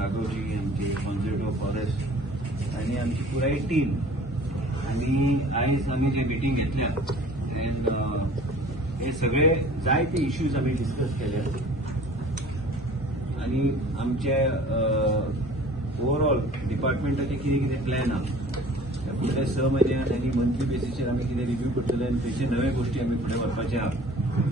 राघवजी, आमचे conservative of forest आणि आमची पुराय टीम आणि आयज आम्ही जे मिटींग घेतल्या अँड हे सगळे जायते इश्यूज आम्ही डिस्कस केले आणि आमचे ओव्हरऑल डिपार्टमेंटाचे कितें कितें प्लॅन आहा फुडल्या 6 म्हयन्यांत आनी मंथली बेसिसचेर आमी कितें रिव्यू करतले आनी तेचे नवे गोष्टी आमी फुडें व्हरपाचे आहा.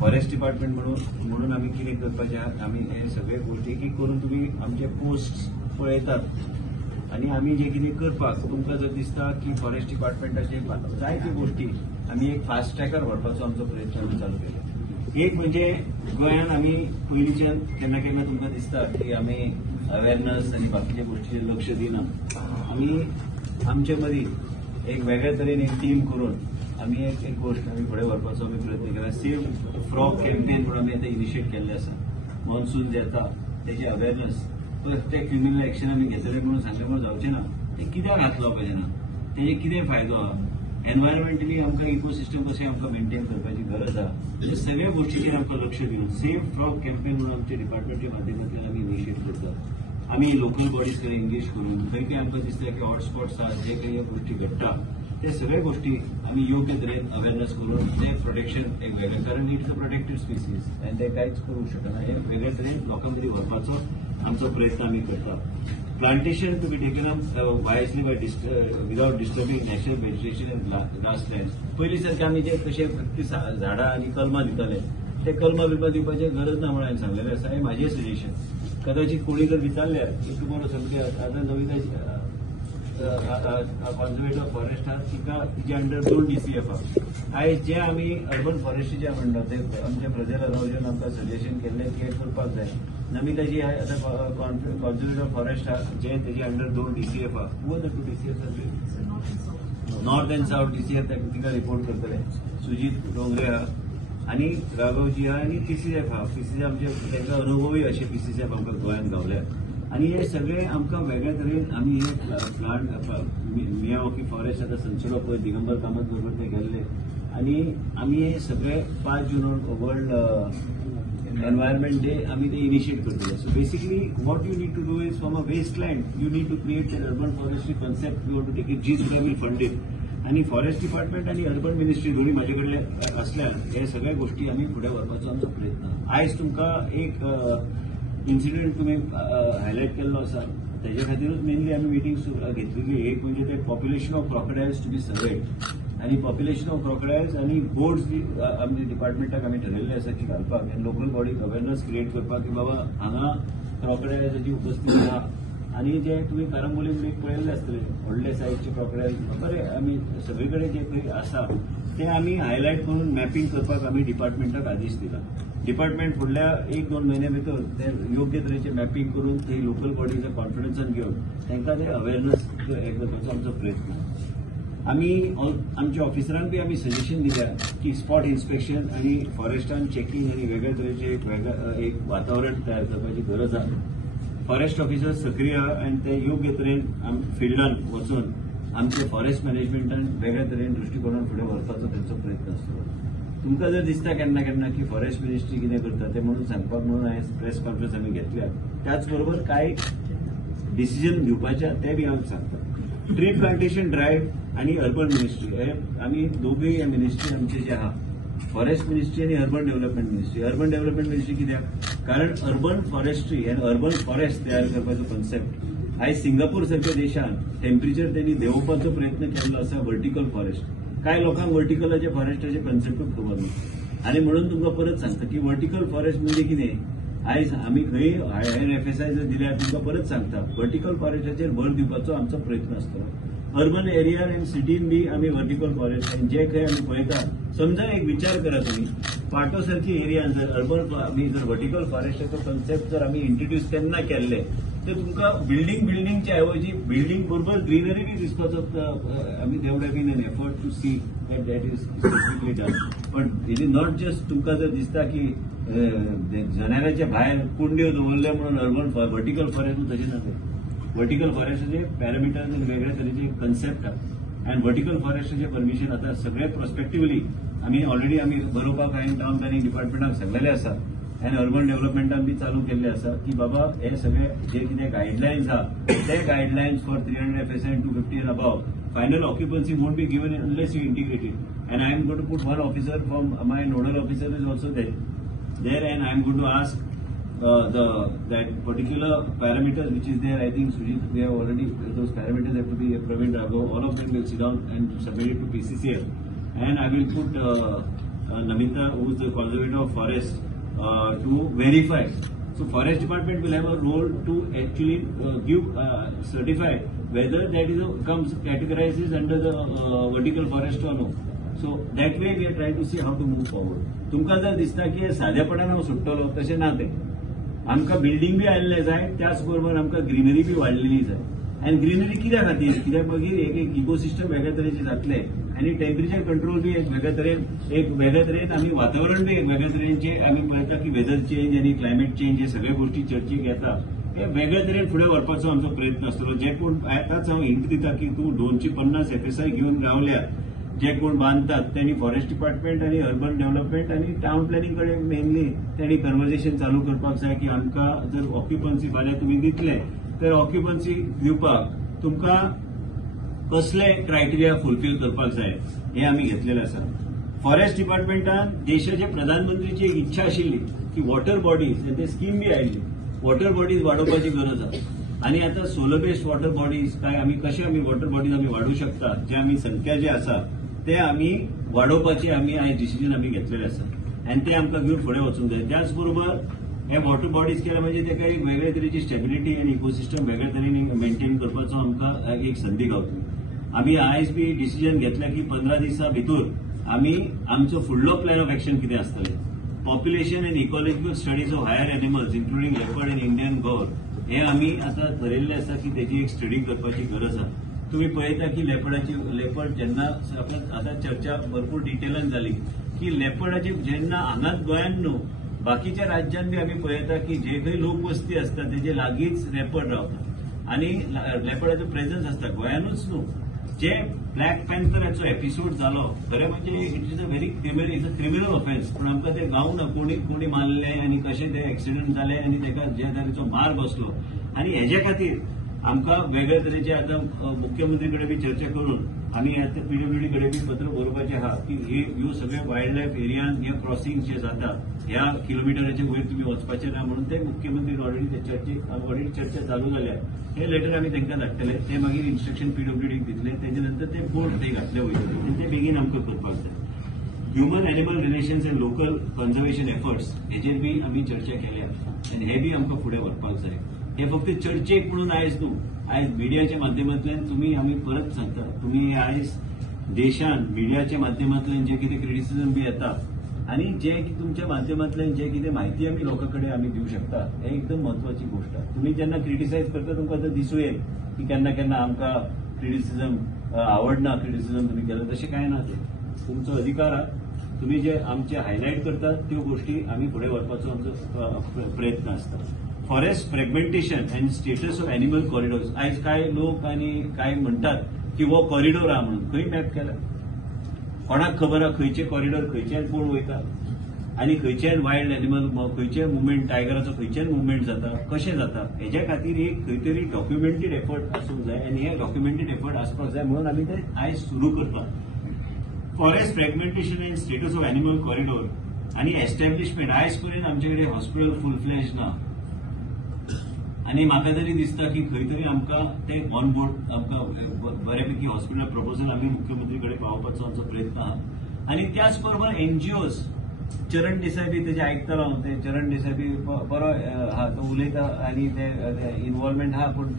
फॉरेस्ट डिपार्टमेंट म्हणून आमी कितें करपाचे आहा आमी हे सगळे गोष्टी एक एक करून तुमी आमचे पोस्ट पळयतात आनी आमी जे कितें करपाक तुमकां जर दिसता की फॉरेस्ट डिपार्टमेंटाचे जायत्यो गोष्टी आमी एक फास्ट ट्रॅकार व्हरपाचो आमचो प्रयत्न आमी चालू केला. एक म्हणजे गोंयांत आमी पयलींच्यान केन्ना केन्ना तुमकां दिसता की आमी अवेरनस आनी बाकीच्या गोष्टीचेर लक्ष दिना. आमी आमचे मदीं एक वेगळ्या तरेन एक टीम करून आमी एक गोष्ट आमी फुडें व्हरपाचो आमी प्रयत्न केला. सेव्ह फ्रॉग कॅम्पेन म्हणून आमी आतां इनिशिएट केल्लें आसा. मॉन्सून जे येता तेजे अवेरनस ते क्रिमिनल एक्शन आमी घेतले म्हणून सांगले म्हणून जावचें ना. ते कित्याक हात लावपाचें ना, तेजे कितें फायदो आहा, एनवायरमेंटली आमकां इकोसिस्टम कशें आमकां मेंटेन करपाची गरज आहा, हे सगळ्या गोष्टीचेर आमकां लक्ष दिवन सेव्ह फ्रॉग कॅम्पेन म्हणून आमच्या डिपार्टमेंटच्या माध्यमांतल्यान आमी इनिशिएट करतात. आमी लोकल बॉडीज कडेन एंगेज करून खंय खंय आमकां दिसता की हॉटस्पॉट्स आहात जे काही गोष्टी घडटा ते सगळे गोष्टी आमी योग्य तरेन अवेरनस करून ते प्रोटेक्शन एक वेगळें, कारण इट्स अ प्रोटेक्टेड स्पिसीज आनी ते कांयच करूंक शकना. हे वेगळे तरेन लोकां मदीं व्हरपाचो आमचो प्रयत्न आमी करता. Plantation to be taken up wisely by without disturbing natural vegetation and grasslands. पयलीं सारके आमी जे कशे फक्त झाडां आनी कलमां दिताले ते कलमां बिलमां दिवपाची गरज ना म्हणून हांवें सांगलेलें आसा. हें म्हाजें सजेशन. कदाचित कोणी जर विचारल्यार एक बरो समजा आतां नवीन कॉन्झर्वेटिव्ह ऑफ फॉरेस्ट आहा तिचे अंडर 2 DCF आहा. आयज जे आमी अर्बन फॉरेस्ट्री म्हणटा ते आमच्या ब्रदर रावजन आमकां सजेशन केल्लें की हें करपाक जाय. नमिताजी आतां कॉन्झर्वेटिव्ह ऑफ फॉरेस्ट आहा जे तेजे अंडर 2 DCF आहा. One 2 DCF north end south DCF तिका रिपोर्ट करतले. सुजीत डोंगरे आहा आनी राघवजी आहा आनी PCF आहा. PCF आमचे तांकां अनुभवी असे PCF आमकां गोंयांत गावल्यात आनी हे सगळे आमकां वेगळ्या तरेन आमी हे प्लांट मियावाकी फॉरेस्ट आतां संचेडो पळय दिगंबर कामत बरोबर ते गेल्ले आनी आमी हे सगळे 5 जून वर्ल्ड एनवायरमेंट डे आमी ते इनिशिएट करतले. So basically what you need to do is from a wasteland you need to create an urban forestry concept. You want to take it जी सुद्धा विल फंड इट आणि forest department आणि urban ministry दोन्ही माझे कडले असल्यान हे सगळ्या गोष्टी आम्ही फुडें व्हरपाचो आमचो प्रयत्न. आयज तुमकां एक इन्सिडेंट तुमी हायलायट केल्लो आसा तेजे खातीरूच मेनली आमी मिटींग घेतलेली. एक म्हणजे ते population of crocodiles to be surveyed आणि पॉप्युलेशन ऑफ क्रोकोडायल्स आणि बोर्ड्स आमच्या डिपार्टमेंटाक आमी ठरयल्ले आसा की घालपाक आनी लोकल बॉडीक अवेरनस क्रिएट करपाक की बाबा हांगा क्रोकोडायल्साची उपस्थिती आहा. आणि जे तुम्ही कारांबोली पळयल्ले आसतले व्हडले सायजचे क्रोकोडायल बरे आमी सगळे कडेन जे खंय आसा ते आमी हायलायट करून मॅपिंग करपाक आमी डिपार्टमेंटाक आदेश दिला. डिपार्टमेंट फुडल्या 1-2 म्हयन्या भितर ते योग्य तरेचे मॅपिंग करून थंय लोकल बॉडीचे कॉन्फिडन्सान घेवन तांकां ते अवेरनस हे करपाचो आमचो प्रयत्न. आमी आमच्या ऑफिसरांक बी आमी सजेशन दिल्या की स्पॉट इन्स्पेक्शन आणि फॉरेस्टान चेकिंग आणि वेगळ्या तरेचे एक वातावरण तयार करपाची गरज आहा. फॉरेस्ट ऑफिसर सक्रिय आणि ते योग्य तरेन फिल्डान वचून आमचे फॉरेस्ट मॅनेजमेंटान वेगळ्या तरेन दृष्टिकोनान फुडें व्हरपाचो त्यांचो प्रयत्न आसतलो. तुमकां जर दिसता केन्ना केन्ना की फॉरेस्ट मिनिस्ट्री कितें करता ते म्हणून सांगपाक म्हणून हांवें प्रेस कॉन्फरन्स आमी घेतल्या. त्याच बरोबर कांय डिसिजन घेवपाचे ते बी हांव सांगता. ट्री प्लांटेशन ड्रायव्ह आणि अर्बन मिनिस्ट्री हे आमी दोगूय हे मिनिस्ट्री आमचे जे आहा फॉरेस्ट मिनिस्ट्री आणि urban development ministry. Urban development ministry कित्याक, कारण अर्बन फॉरेस्ट्री आणि अर्बन फॉरेस्ट तयार करपाचो कॉन्सेप्ट आयज सिंगापूर सारख्या देशान टेम्परेचर त्यांनी देंवोवपाचो प्रयत्न केल्लो आसा. व्हर्टिकल फॉरेस्ट कांय लोकांक व्हर्टिकलाचे फॉरेस्टाचे कॉन्सेप्टूच खबर ना आनी म्हणून तुमकां परत सांगता की व्हर्टिकल फॉरेस्ट म्हणजे कितें. आयज आमी खंय हायर FSI जर दिल्यार तुमकां परत सांगता व्हर्टिकल फॉरेस्टाचेर भर दिवपाचो आमचो प्रयत्न आसतलो. अर्बन एरिया आनी सिटीन बी आमी व्हर्टिकल फॉरेस्ट आनी जे खंय आमी पळयता समजा एक विचार करा तुम्ही पाटो सारखी एरियान जर अर्बन आमी जर व्हर्टिकल फॉरेस्टाचो कॉन्सेप्ट जर आमी इंट्रोड्यूस केन्ना केल्ले तर तुमकां बिल्डिंगच्या ऐवजी बिल्डिंग बरोबर ग्रीनरी बी दिसपाचो आमी they would have been an effort to see that is specifically done. पण इट इज नॉट जस्ट तुमकां जर दिसता की जनेलाच्या भायर कुंड्यो दवरले म्हणून अर्बन व्हर्टिकल फॉरेस्ट तशें ना. व्हर्टिकल फॉरेस्टाचे पॅरामिटर आणि वेगळ्या तरेचे कन्सेप्ट आहा अँड व्हर्टिकल फॉरेस्टाचे परमिशन आता सगळे प्रोस्पेक्टिवली आम्ही ऑलरेडी आम्ही बरोवपाक हांवें टावन प्लॅनिंग डिपार्टमेंटाक सांगलेले आसा एंड अर्बन डेव्हलपमेंटान बी चालू केल्ले आसा की बाबा हे सगळे जे कितें गायडलायन्स आहा ते guidelines for 300 FSI and 250 and above final occupancy won't be given unless you integrate it. And I am going to put one officer from my nodal officer is also there, and I am going to ask that particular parameters which is there. I think Sujit, we have already those parameters have to be Praveen Raghav. All of them will sit down and submit it to PCCL, and I will put Namita, who is the conservator of forest, to verify. So forest department will have a role to actually certify whether that is comes categorizes under the vertical forest or no. So that way we are trying to see how to move forward. तुमकां जर दिसता की सादेपणान हांव सुट्टलो तशें ना तें. आमकां building बी आयल्ले जाय, त्याच बरोबर आमकां ग्रीनरी बी वाडलेली जाय. आनी ग्रीनरी कित्या खातीर? कित्याक मागीर एक इकोसिस्टम वेगळ्या तरेचें जातलें आनी टेम्परेचर कंट्रोल बी एक वेगळ्या तरेन आमी वातावरण बी एक वेगळ्या तरेचे आमी पळयता की वेदर चेंज आनी क्लायमेट चेंज हे सगळे गोष्टी चर्चेक येता. हे वेगळ्या तरेन फुडें व्हरपाचो आमचो प्रयत्न आसतलो. जे कोण आतांच हांव हिंट दिता की तूं 250 FSI घेवन रावल्या, जे कोण बांदतात त्यांनी फॉरेस्ट डिपार्टमेंट आणि अर्बन डेव्हलपमेंट आणि टाउन प्लॅनिंग कडेन मेनली त्यांनी कन्वर्सेशन चालू करपाक जाय की आमकां जर ऑक्युपन्सी फाल्यां तुमी दितले तर ऑक्युपन्सी दिवपाक तुमकां कसले क्रायटेरिया फुलफिल करपाक जाय हे आमी घेतलेलें आसा. फॉरेस्ट डिपार्टमेंटान देशाचे प्रधानमंत्रीची एक इच्छा आशिल्ली की वॉटर बॉडीज ते स्कीम बी आयिल्ली, वॉटर बॉडीज वाडोवपाची गरज आसा. आणि आता सोलर बेस्ड वॉटर बॉडीज काय आमी कशे आमी वॉटर बॉडीज आमी वाडोवंक शकता, जे आमी संख्या जे आसा ते आमी वाडोवपाचे आमी आयज डिसिजन आमी घेतलेले आसा आनी ते आमकां घेवन फुडें वचूंक जाय. त्याच बरोबर हे वॉटर बॉडीज केले म्हणजे ताका एक वेगळ्या तरेची स्टेबिलिटी आनी इकोसिस्टम वेगळ्या तरेन मेंटेन करपाचो आमकां एक संदी गावतली. आमी आयज बी डिसिजन घेतला की 15 दिसा भितर आमी आमचो फुडलो प्लॅन ऑफ एक्शन कितें आसतलें. Population and ecological studies of higher animals including leopard and Indian gaur हे आमी आतां ठरयल्लें आसा की तेजी एक स्टडी करपाची गरज आसा. तुम्ही पळयता की लेपर्ड जेन्ना आता चर्चा भरपूर डिटेलान जाली की लेपर्डाची जेन्ना हांगाच गोंयांत न्हू बाकीच्या राज्यांत बी आमी पळयता की जे खंय लोकवस्ती आसता तेजे लागींच लेपर्ड रावता आनी लेपर्डाचो प्रेझन्स आसता. गोंयानूच न्हू, जे ब्लॅक पॅन्थराचो एपिसोड जालो खरें म्हणजे it is a criminal offence, पण आमकां ते गावना कोणी मारले आनी कशें ते एक्सिडंट जाले आनी ताका ज्या तरेचो मार बसलो. आनी हेजे खातीर आमकां वेगळ्या तरेचे आतां मुख्यमंत्री कडेन बी चर्चा करून आमी आतां PWD कडेन बी पत्र बरोवपाचें आहा की ह्यो सगळे वायल्ड लायफ एरियान हे क्रॉसिंग जे जाता ह्या किलोमिटराचे वयर तुमी वचपाचें ना म्हणून ते मुख्यमंत्री ऑलरेडी चर्चा चालू जाल्या. हे लेटर आमी तांकां धाडटले, ते मागीर इन्स्ट्रक्शन PWDक दितले, तेजे नंतर ते बोर्ड थंय घातले वयतले, ते बेगीन आमकां करपाक जाय. Human animal relations end local conservation efforts हेजेर बी आमी चर्चा केल्या आनी हे बी आमकां फुडें व्हरपाक जाय. हे फक्त चर्चेक म्हणून आयज न्हू, आयज मिडियाच्या माध्यमांतल्यान तुम्ही आमी परत सांगता तुम्ही आयज देशान मिडियाच्या माध्यमांतल्यान जे कितें क्रिटिसिजम बी येता आनी जे तुमच्या माध्यमांतल्यान जे कितें म्हायती आमी लोकां कडेन आमी दिवंक शकता हे एकदम म्हत्वाची गोष्ट. तुम्ही जेन्ना क्रिटिसायज करता तुमकां तर दिसूं येत की केन्ना केन्ना आमकां क्रिटिसिजम आवडना, क्रिटिसिजम तुम्ही केलं तशें कांय ना. ते तुमचो अधिकार आहा. तुम्ही जे आमचे हायलायट करतात त्यो गोष्टी आमी फुडें व्हरपाचो आमचो प्रयत्न आसता. Forest fragmentation and status of animal corridors आयज काय लोक आनी काय म्हणटात की वो कॉरिडॉर आहा म्हणून. खंय मॅप केला? कोणाक खबर आहा खंयचे कॉरिडॉर खंयच्यान कोण वयता आनी खंयच्यान वायल्ड एनिमल खंयचे मुवमेंट टायगराचो खंयच्यान मुवमेंट जाता, कशें जाता, हेज्या खातीर एक खंय तरी डॉक्युमेंटेड एफर्ट आसूंक जाय आनी हे डॉक्युमेंटेड एफर्ट आसपाक जाय म्हणून आमी ते आयज सुरू करता. Forest fragmentation and status of animal corridor आनी एस्टॅब्लिशमेंट आयज पर्यंत आमचे कडेन हॉस्पिटल फूल फ्लॅश ना आनी म्हाका तरी दिसता की खंय तरी आमकां ते ऑन बोर्ड आमकां बऱ्यापैकी हॉस्पिटल प्रपोजल आमी मुख्यमंत्री कडेन पावोवपाचो आमचो प्रयत्न आहा. आनी त्याच बरोबर एनजीओज चरण देसाय बी तेजे आयकतालो हांव, ते चरण देसाय बी बरो हा तो उलयता आनी ते इन्वॉल्वमेंट आहा, पूण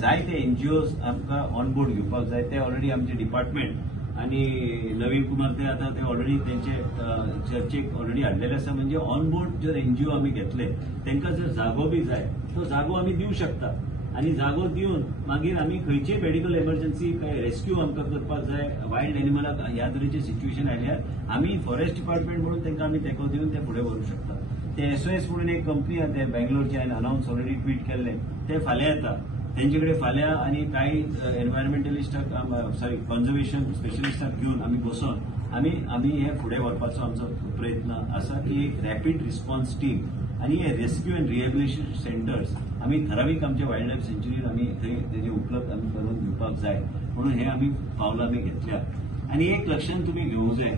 जायते एनजीओज आमकां ऑन बोर्ड घेवपाक जाय. ते ऑलरेडी आमचे डिपार्टमेंट आणि नवीन कुमार ते आता ते ऑलरेडी त्यांचे चर्चेक ऑलरेडी हाडलेले आसा. म्हणजे ऑन बोर्ड जर एनजीओ आमी घेतले तांकां जर जागो बी जाय तो जागो आमी दिवंक शकता आनी जागो दिवन मागीर आमी खंयचे मेडिकल एमर्जन्सी काय रेस्क्यू आमकां करपाक जाय, वायल्ड एनिमलाक ह्या तरेचे सिच्युएशन आयल्यार आमी फॉरेस्ट डिपार्टमेंट म्हणून तांकां आमी तेंको दिवन ते फुडें व्हरूंक शकता. ते SOS म्हणून एक कंपनी आहा ते बँगलोरचे हांवें अनावन्स ऑलरेडी ट्वीट केल्ले, ते फाल्यां येता. त्यांचे कडेन फाल्यां आनी काही एनवायरमेंटलिस्टाक कन्झर्वेशन स्पेशलिस्टाक घेवन आमी बसून आमी हे फुडें व्हरपाचो आमचो प्रयत्न आसा की एक रॅपीड रिस्पॉन्स टीम आणि हे रेस्क्यू अँड रिहॅबिलिटेशन सेंटर्स आम्ही ठराविक आमच्या वायल्ड लायफ सेंच्युरीन आम्ही थंय तेजे उपलब्ध आम्ही करून दिवपाक जाय म्हणून हे आम्ही पावलां आम्ही घेतल्या. आणि एक लक्षात तुम्ही घेवंक जाय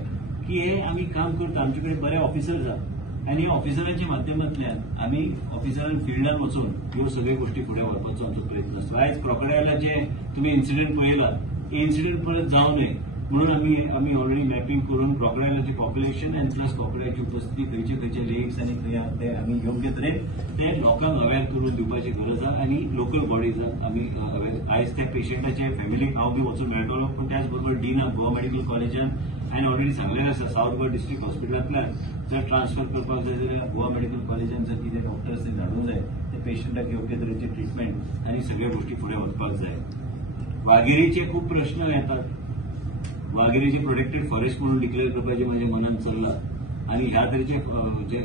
की हे आम्ही काम करता आमचे कडेन बरे ऑफिसर्स आहात आणि ऑफिसरांच्या माध्यमांतल्यान आम्ही ऑफिसरांन फिल्डान वचून ह्यो सगळ्यो गोष्टी फुडें व्हरपाचो आमचो प्रयत्न आसता. आयज क्रोकोडायलाचे तुम्ही इन्सिडेंट पळयला, हे इन्सिडेंट परत जावं नये म्हणून आम्ही ऑलरेडी मॅपिंग करून क्रोकोडायलाचे पॉप्युलेशन अँड प्लस क्रोकोडायलची उपस्थिती खंयचे लेक्स आणि ते आम्ही योग्य तरेन ते लोकांक अवेअर करून दिवपाची गरज आहे आणि लोकल बॉडीजांक आम्ही आयज त्या पेशंटाचे फॅमिलीक हांव बी वचून मेळटलो पण त्याच बरोबर डीन ऑफ गोवा मेडिकल कॉलेजान हांवें ऑलरेडी सांगलेलें आसा सावथ गोवा डिस्ट्रिक्ट हॉस्पिटलांतल्यान जर ट्रान्सफर करपाक जाय जाल्यार गोवा मेडिकल कॉलेजान जर कितें डॉक्टर्स थंय धाडूंक जाय ते पेशंटाक योग्य तरेची ट्रिटमेंट आणि सगळ्यो गोष्टी फुडें वचपाक जाय. वाघेरीचे खूप प्रश्न येतात. वाघेरीचे प्रोटेक्टेड फॉरेस्ट म्हणून डिक्लेअर करपाचे माझ्या मनात चल्ला आणि ह्या तरेचे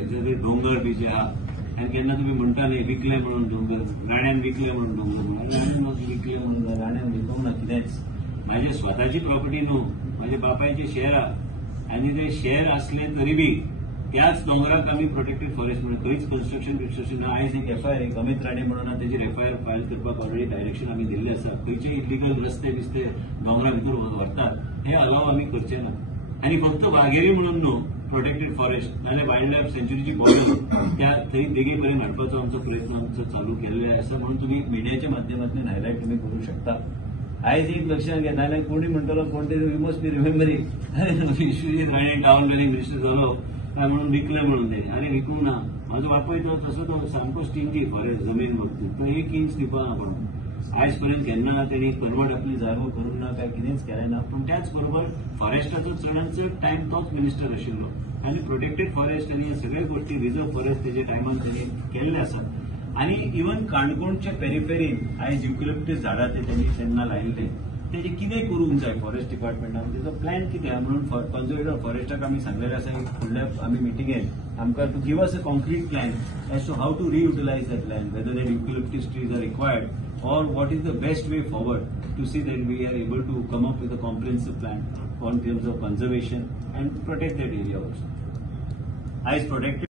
जे डोंगर बी जे आहा आणि केन्ना तुम्ही म्हणटा न्ही विकले म्हणून डोंगर, राण्यान विकले म्हणून डोंगर म्हणून राण्यान विकले म्हणून राण्यान विकूंक ना कितेंच. माझी स्वताची प्रॉपर्टी न्हू, माझ्या बापायचे शेअर आहा आणि ते शेअर असले तरी बी त्याच डोंगराक आम्ही प्रोटेक्टेड फॉरेस्ट म्हणून खंयच कन्स्ट्रक्शन आयज एक एफआयआर एक अमित राणे म्हणून तेजेर एफआयआर फायल करपाक ऑलरेडी डायरेक्शन आम्ही दिल्ले आसा. खंयचे इलिगल रस्ते बिस्ते डोंगरा भितर व्हरतात हे अलाव आम्ही करचे ना. आणि फक्त वाघेरी म्हणून न्हू प्रोटेक्टेड फॉरेस्ट नाल्यार वायल्ड लायफ सेंच्युरीची बॉर्डर त्या थंय बेगीपर्यंत हाडपाचो आमचो प्रयत्न आमचो चालू केल्ले आसा म्हणून तुम्ही मिडियाच्या माध्यमांतल्यान हायलायट तुम्ही करू शकता. आयज एक लक्षात घे नाल्यार कोणी म्हणटलो कोण तरी you must be remembering Vishwajit Rane town planning minister जालो काय म्हणून विकले म्हणून ते आणि विकूंक ना. माझो बापूय तो तसो तो सामको स्टिंगी फॉरेस्ट जमीन बघतो तो 1 इंच दिवपा ना कोण आयज पर्यंत केन्ना तेणी परवड आपली जागो करूंक ना काय कितेंच केलें ना. पण त्याच बरोबर फॉरेस्टाचो चडांत चड टायम तोच मिनिस्टर आशिल्लो आणि प्रोटेक्टेड फॉरेस्ट आणि सगळ्या गोष्टी रिझर्व फॉरेस्ट तेजे टायमान तेणी केल्ले आसात. आणि इवन काणकोणच्या पेरिफेरीन आयज युकलिप्टस झाडां ते तेणी तेन्ना लायिल्ले तेजे कितें करूंक जाय फॉरेस्ट डिपार्टमेंटान तेजो प्लॅन कितें आहा म्हणून कन्झर्वेटर फॉरेस्टाक आमी सांगलेलें आसा की फुडल्या आमी मिटिंगेन आमकां to give us a concrete plan as to how to reutilise that land whether that eucalyptus trees are required or what is the best way forward to see that we are able to come up with a comprehensive plan in terms of conservation and protect that area also. As protected